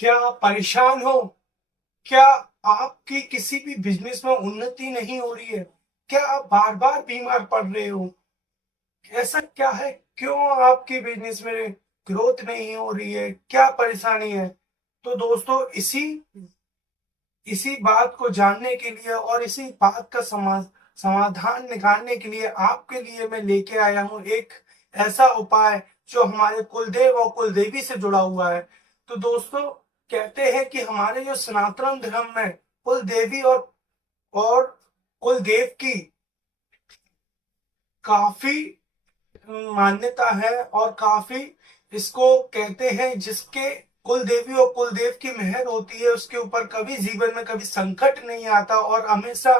क्या आप परेशान हो? क्या आपकी किसी भी बिजनेस में उन्नति नहीं हो रही है? क्या आप बार बार बीमार पड़ रहे हो? ऐसा क्या है? क्यों आपकी बिजनेस में ग्रोथ नहीं हो रही है? क्या परेशानी है? तो दोस्तों, इसी इसी बात को जानने के लिए और इसी बात का समाधान निकालने के लिए आपके लिए मैं लेके आया हूँ एक ऐसा उपाय जो हमारे कुलदेव और कुलदेवी से जुड़ा हुआ है। तो दोस्तों, कहते हैं कि हमारे जो सनातन धर्म में कुलदेवी और कुलदेव की काफी मान्यता है और काफी इसको कहते हैं, जिसके कुल देवी और कुल देव की मेहर होती है उसके ऊपर कभी जीवन में कभी संकट नहीं आता और हमेशा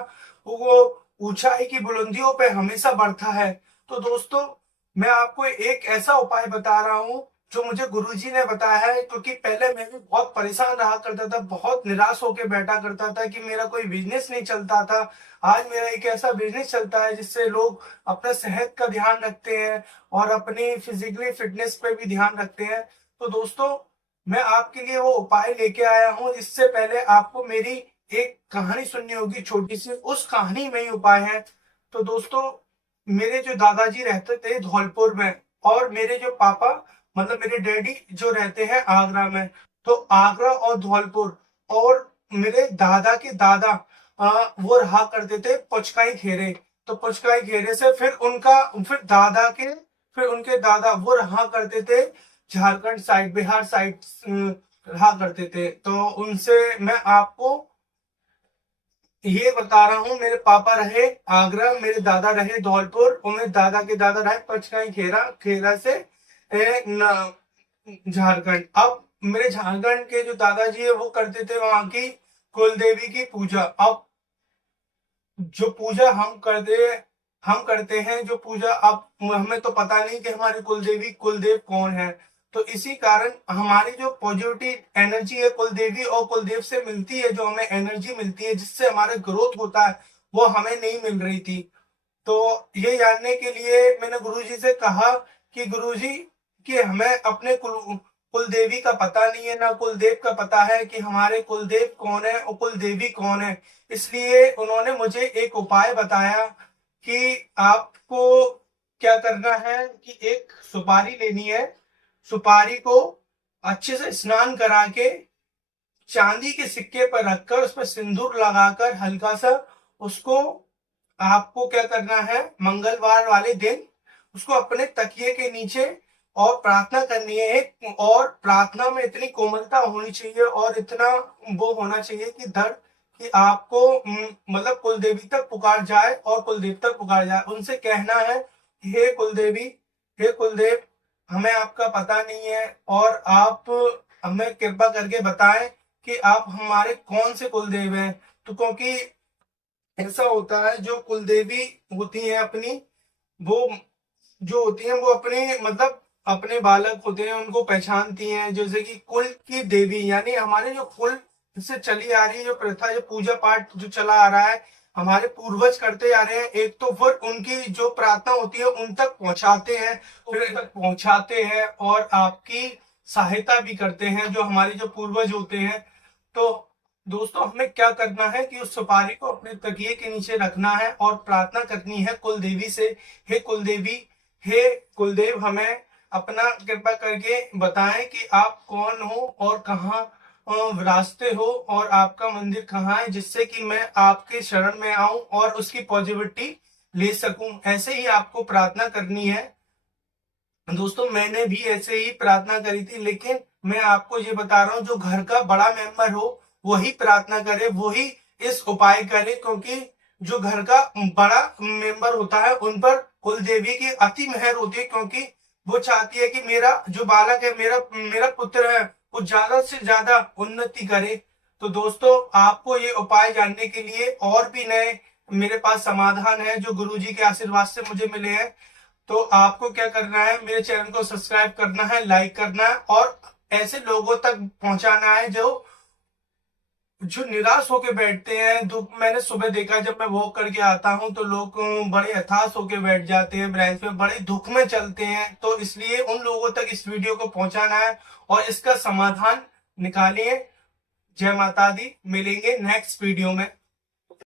वो ऊंचाई की बुलंदियों पे हमेशा बढ़ता है। तो दोस्तों, मैं आपको एक ऐसा उपाय बता रहा हूँ जो मुझे गुरुजी ने बताया है, क्योंकि पहले मैं भी बहुत परेशान रहा करता था, बहुत निराश होकर बैठा करता था कि मेरा कोई बिजनेस नहीं चलता था। आज मेरा एक ऐसा बिजनेस चलता है जिससे लोग अपना सेहत का ध्यान रखते हैं और अपनी फिजिकली फिटनेस पे भी ध्यान रखते हैं। तो दोस्तों, मैं आपके लिए वो उपाय लेके आया हूँ। इससे पहले आपको मेरी एक कहानी सुननी होगी छोटी सी, उस कहानी में ही उपाय है। तो दोस्तों, मेरे जो दादाजी रहते थे धौलपुर में, और मेरे जो पापा मतलब मेरे डैडी जो रहते हैं आगरा में। तो आगरा और धौलपुर, और मेरे दादा के दादा वो रहा करते थे पुचकाई खेरे। तो पुचकाई घेरे से फिर दादा के फिर उनके दादा वो रहा करते थे झारखंड साइड, बिहार साइड रहा करते थे। तो उनसे मैं आपको ये बता रहा हूँ। मेरे पापा रहे आगरा, मेरे दादा रहे धौलपुर, और मेरे दादा के दादा रहे पचकाई खेरा, खेरा से झारखंड। अब मेरे झारखंड के जो दादाजी है वो करते थे वहां की कुलदेवी की पूजा। अब जो पूजा हम करते हैं जो पूजा, अब हमें तो पता नहीं कि हमारी कुलदेवी कुलदेव कौन है। तो इसी कारण हमारी जो पॉजिटिव एनर्जी है कुलदेवी और कुलदेव से मिलती है, जो हमें एनर्जी मिलती है जिससे हमारा ग्रोथ होता है, वो हमें नहीं मिल रही थी। तो ये जानने के लिए मैंने गुरुजी से कहा कि गुरुजी, कि हमें अपने कुलदेवी का पता नहीं है, ना कुलदेव का पता है कि हमारे कुलदेव कौन है और कुलदेवी कौन है। इसलिए उन्होंने मुझे एक उपाय बताया कि आपको क्या करना है कि एक सुपारी लेनी है। सुपारी को अच्छे से स्नान करा के चांदी के सिक्के पर रखकर उस पर सिंदूर लगाकर हल्का सा उसको, आपको क्या करना है, मंगलवार वाले दिन उसको अपने तकिए के नीचे और प्रार्थना करनी है। और प्रार्थना में इतनी कोमलता होनी चाहिए और इतना वो होना चाहिए कि दर्द कि आपको मतलब कुलदेवी तक पुकार जाए और कुलदेव तक पुकार जाए। उनसे कहना है, हे कुलदेवी, हे कुलदेव, हमें आपका पता नहीं है और आप हमें कृपा करके बताएं कि आप हमारे कौन से कुलदेव हैं। तो क्योंकि ऐसा होता है, जो कुलदेवी होती है अपनी, वो जो होती है वो अपने मतलब अपने बालक होते हैं उनको पहचानती हैं, जैसे कि कुल की देवी, यानी हमारे जो कुल से चली आ रही है जो प्रथा, जो पूजा पाठ जो चला आ रहा है, हमारे पूर्वज करते आ रहे हैं। एक तो फिर उनकी जो प्रार्थना होती है उन तक पहुंचाते हैं, फिर तक पहुंचाते हैं और आपकी सहायता भी करते हैं जो हमारे जो पूर्वज होते हैं। तो दोस्तों, हमें क्या करना है कि उस सुपारी को अपने तकिए के नीचे रखना है और प्रार्थना करनी है कुलदेवी से, हे कुलदेवी, हे कुलदेव, हमें अपना कृपा करके बताएं कि आप कौन हो और कहाँ विराजते हो और आपका मंदिर कहाँ है, जिससे कि मैं आपके शरण में आऊं और उसकी पॉजिटिविटी ले सकूं। ऐसे ही आपको प्रार्थना करनी है। दोस्तों, मैंने भी ऐसे ही प्रार्थना करी थी, लेकिन मैं आपको ये बता रहा हूँ, जो घर का बड़ा मेंबर हो वही प्रार्थना करे, वही इस उपाय करे, क्योंकि जो घर का बड़ा मेंबर होता है उन पर कुल देवी की अति मेहर होती है, क्योंकि वो चाहती है कि मेरा जो बालक है, मेरा मेरा पुत्र है, वो ज्यादा से ज्यादा उन्नति करे। तो दोस्तों, आपको ये उपाय जानने के लिए और भी नए मेरे पास समाधान है जो गुरुजी के आशीर्वाद से मुझे मिले हैं। तो आपको क्या करना है, मेरे चैनल को सब्सक्राइब करना है, लाइक करना है और ऐसे लोगों तक पहुंचाना है जो जो निराश होके बैठते हैं। दुख, मैंने सुबह देखा जब मैं वॉक करके आता हूं तो लोग बड़े हताश होके बैठ जाते हैं, ब्रांच में बड़े दुख में चलते हैं। तो इसलिए उन लोगों तक इस वीडियो को पहुंचाना है और इसका समाधान निकालिए। जय माता दी, मिलेंगे नेक्स्ट वीडियो में।